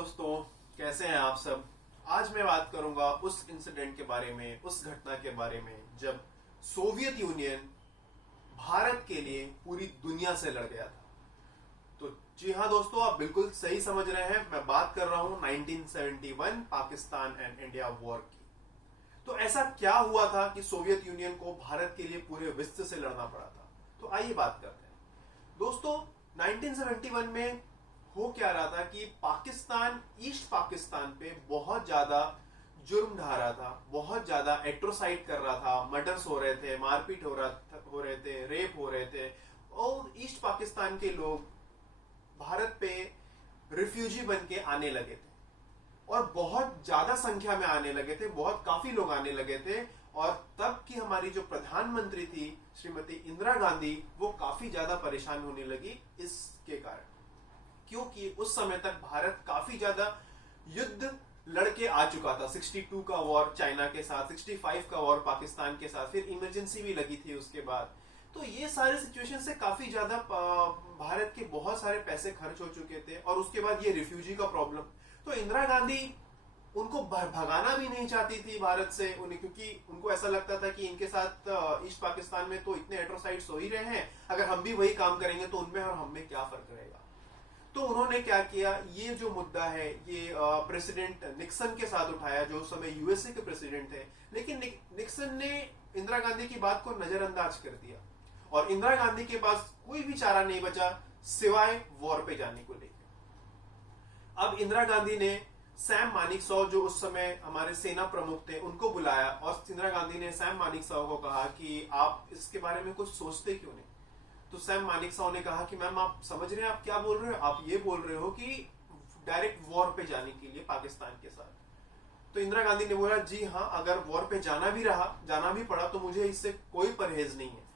दोस्तों, कैसे हैं आप सब। आज मैं बात करूंगा उस इंसिडेंट के बारे में, उस घटना के बारे में जब सोवियत यूनियन भारत के लिए पूरी दुनिया से लड़ गया था। तो जी हाँ दोस्तों, आप बिल्कुल सही समझ रहे हैं। मैं बात कर रहा हूं 1971 पाकिस्तान एंड इंडिया वॉर की। तो ऐसा क्या हुआ था कि सोवियत यूनियन को भारत के लिए पूरे विश्व से लड़ना पड़ा था। तो आइए बात करते हैं दोस्तों। 1971 में हो क्या रहा था कि पाकिस्तान ईस्ट पाकिस्तान पे बहुत ज्यादा जुर्म ढा रहा था, बहुत ज्यादा एट्रोसाइड कर रहा था, मर्डर्स हो रहे थे, मारपीट हो रहे थे, रेप हो रहे थे। और ईस्ट पाकिस्तान के लोग भारत पे रिफ्यूजी बन के आने लगे थे और बहुत ज्यादा संख्या में आने लगे थे, बहुत काफी लोग आने लगे थे। और तब की हमारी जो प्रधानमंत्री थी श्रीमती इंदिरा गांधी, वो काफी ज्यादा परेशान होने लगी इसके कारण, क्योंकि उस समय तक भारत काफी ज्यादा युद्ध लड़के आ चुका था। 62 का वॉर चाइना के साथ, 65 का वॉर पाकिस्तान के साथ, फिर इमरजेंसी भी लगी थी उसके बाद। तो ये सारे सिचुएशन से काफी ज्यादा भारत के बहुत सारे पैसे खर्च हो चुके थे। और उसके बाद ये रिफ्यूजी का प्रॉब्लम, तो इंदिरा गांधी उनको भगाना भी नहीं चाहती थी भारत से, क्योंकि उनको ऐसा लगता था कि इनके साथ ईस्ट पाकिस्तान में तो इतने एट्रोसाइड्स हो ही रहे हैं, अगर हम भी वही काम करेंगे तो उनमें और हम में क्या फर्क रहेगा। तो उन्होंने क्या किया, ये जो मुद्दा है ये प्रेसिडेंट निक्सन के साथ उठाया, जो उस समय यूएसए के प्रेसिडेंट थे। लेकिन निक्सन ने इंदिरा गांधी की बात को नजरअंदाज कर दिया और इंदिरा गांधी के पास कोई भी चारा नहीं बचा सिवाय वॉर पे जाने को लेकर। अब इंदिरा गांधी ने सैम मानेकशॉ, जो उस समय हमारे सेना प्रमुख थे, उनको बुलाया और इंदिरा गांधी ने सैम मानेकशॉ को कहा कि आप इसके बारे में कुछ सोचते क्यों नहीं। तो सैम मानेकशॉ ने कहा कि मैम आप समझ रहे हैं आप क्या बोल रहे हो, आप ये बोल रहे हो कि डायरेक्ट वॉर पे जाने के लिए पाकिस्तान के साथ। तो इंदिरा गांधी ने बोला जी हाँ, अगर वॉर पे जाना भी पड़ा तो मुझे इससे कोई परहेज नहीं है।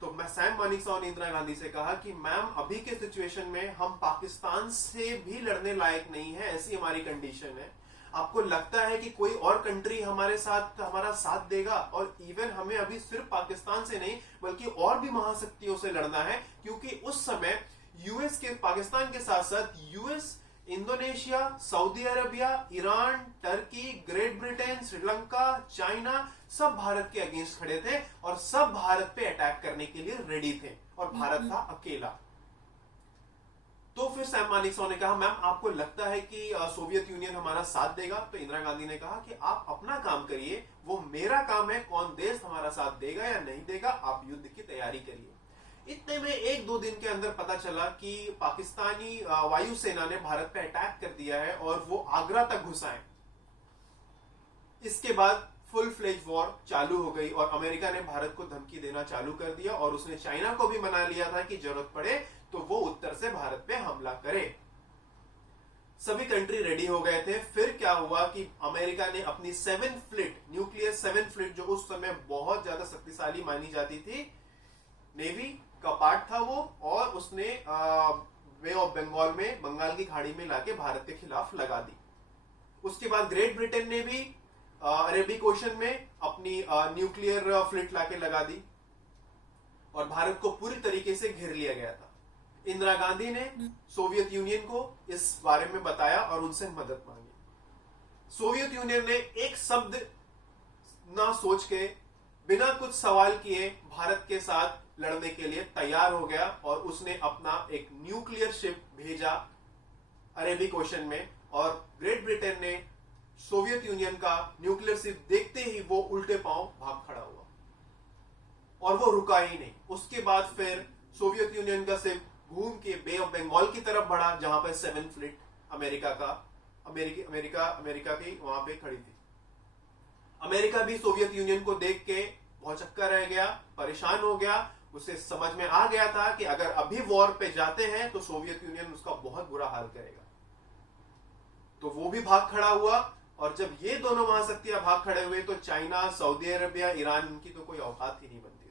तो मैं सैम मानेकशॉ ने इंदिरा गांधी से कहा कि मैम अभी के सिचुएशन में हम पाकिस्तान से भी लड़ने लायक नहीं है, ऐसी हमारी कंडीशन है। आपको लगता है कि कोई और कंट्री हमारा साथ देगा? और इवन हमें अभी सिर्फ पाकिस्तान से नहीं बल्कि और भी महाशक्तियों से लड़ना है, क्योंकि उस समय यूएस के पाकिस्तान के साथ साथ US, Indonesia, Saudi Arabia, Iran, Turkey, great Britain, Sri Lanka, China सब भारत के अगेंस्ट खड़े थे और सब भारत पे अटैक करने के लिए रेडी थे और भारत था अकेला। तो फिर सैम मानेकशॉ ने कहा मैम आपको लगता है कि सोवियत यूनियन हमारा साथ देगा? तो इंदिरा गांधी ने कहा कि आप अपना काम करिए, वो मेरा काम है कौन देश हमारा साथ देगा या नहीं देगा, आप युद्ध की तैयारी करिए। इतने में 1-2 दिन के अंदर पता चला कि पाकिस्तानी वायुसेना ने भारत पे अटैक कर दिया है और वो आगरा तक घुसा है। इसके बाद फुल फ्लेज वॉर चालू हो गई और अमेरिका ने भारत को धमकी देना चालू कर दिया और उसने चाइना को भी मना लिया था कि जरूरत पड़े तो वो उत्तर से भारत पे हमला करे। सभी कंट्री रेडी हो गए थे। फिर क्या हुआ कि अमेरिका ने अपनी 7th fleet, nuclear 7th fleet, जो उस समय बहुत ज्यादा शक्तिशाली मानी जाती थी, नेवी का पार्ट था वो, और उसने बे ऑफ बंगाल में, बंगाल की खाड़ी में लाके भारत के खिलाफ लगा दी। उसके बाद ग्रेट ब्रिटेन ने भी अरेबिक ओशन में अपनी न्यूक्लियर फ्लीट लाके लगा दी और भारत को पूरी तरीके से घेर लिया गया था। इंदिरा गांधी ने सोवियत यूनियन को इस बारे में बताया और उनसे मदद मांगी। सोवियत यूनियन ने एक शब्द ना सोच के, बिना कुछ सवाल किए भारत के साथ लड़ने के लिए तैयार हो गया और उसने अपना एक न्यूक्लियर शिप भेजा अरेबिक ओशन में। और ग्रेट ब्रिटेन ने सोवियत यूनियन का न्यूक्लियर शिप देखते ही वो उल्टे पांव भाग खड़ा हुआ और वो रुका ही नहीं। उसके बाद फिर सोवियत यूनियन का शिप घूम के बे ऑफ बंगाल की तरफ बढ़ा, जहां पर 7th फ्लीट अमेरिका की वहां पे खड़ी थी। अमेरिका भी सोवियत यूनियन को देख के बहुत चक्का रह गया, परेशान हो गया। उसे समझ में आ गया था कि अगर अभी वॉर पे जाते हैं तो सोवियत यूनियन उसका बहुत बुरा हाल करेगा। तो वो भी भाग खड़ा हुआ और जब ये दोनों महाशक्तियां भाग खड़े हुए तो चाइना, सऊदी अरेबिया, ईरान, इनकी तो कोई औकात ही नहीं बनती थी।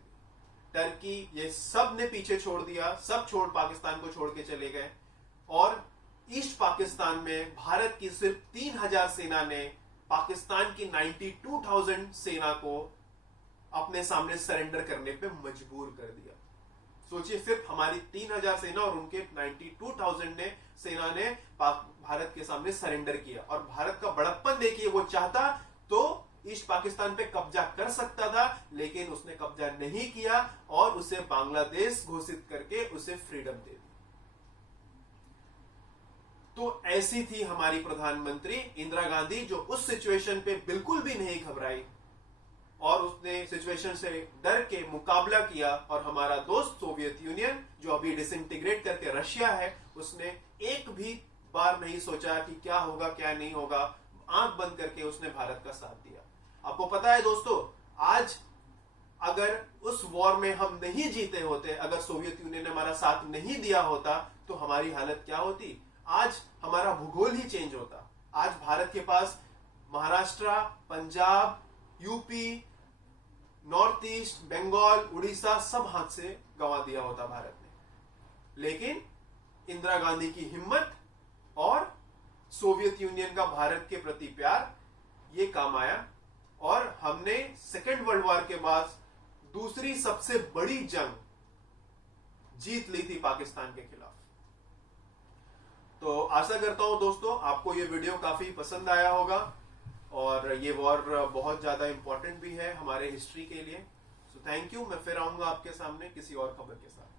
टर्की, ये सब ने पीछे छोड़ दिया, सब पाकिस्तान को छोड़ के चले गए। और ईस्ट पाकिस्तान में भारत की सिर्फ 3000 सेना ने पाकिस्तान की 92,000 सेना को अपने सामने सरेंडर करने पे मजबूर कर दिया। सोचिए, सिर्फ हमारी 3000 सेना और उनके 92,000 ने सेना ने भारत के सामने सरेंडर किया। और भारत का बड़प्पन देखिए, वो चाहता तो ईस्ट पाकिस्तान पे कब्जा कर सकता था, लेकिन उसने कब्जा नहीं किया और उसे बांग्लादेश घोषित करके उसे फ्रीडम दे दी। तो ऐसी थी हमारी प्रधानमंत्री इंदिरा गांधी, जो उस सिचुएशन पे बिल्कुल भी नहीं घबराई और उसने सिचुएशन से डर के मुकाबला किया। और हमारा दोस्त सोवियत यूनियन, जो अभी डिसइंटीग्रेट करके रशिया है, उसने एक भी बार नहीं सोचा कि क्या होगा क्या नहीं होगा, आंख बंद करके उसने भारत का साथ दिया। आपको पता है दोस्तों, आज अगर उस वॉर में हम नहीं जीते होते, अगर सोवियत यूनियन ने हमारा साथ नहीं दिया होता, तो हमारी हालत क्या होती? आज हमारा भूगोल ही चेंज होता। आज भारत के पास Maharashtra, Punjab, UP, north east, Bengal, Orissa सब हाथ से गंवा दिया होता भारत ने। लेकिन इंदिरा गांधी की हिम्मत और सोवियत यूनियन का भारत के प्रति प्यार, ये काम आया और हमने सेकेंड वर्ल्ड वॉर के बाद दूसरी सबसे बड़ी जंग जीत ली थी पाकिस्तान के खिलाफ। तो आशा करता हूं दोस्तों आपको ये वीडियो काफी पसंद आया होगा और ये वॉर बहुत ज्यादा इंपॉर्टेंट भी है हमारे हिस्ट्री के लिए। So thank you. मैं फिर आऊंगा आपके सामने किसी और खबर के साथ।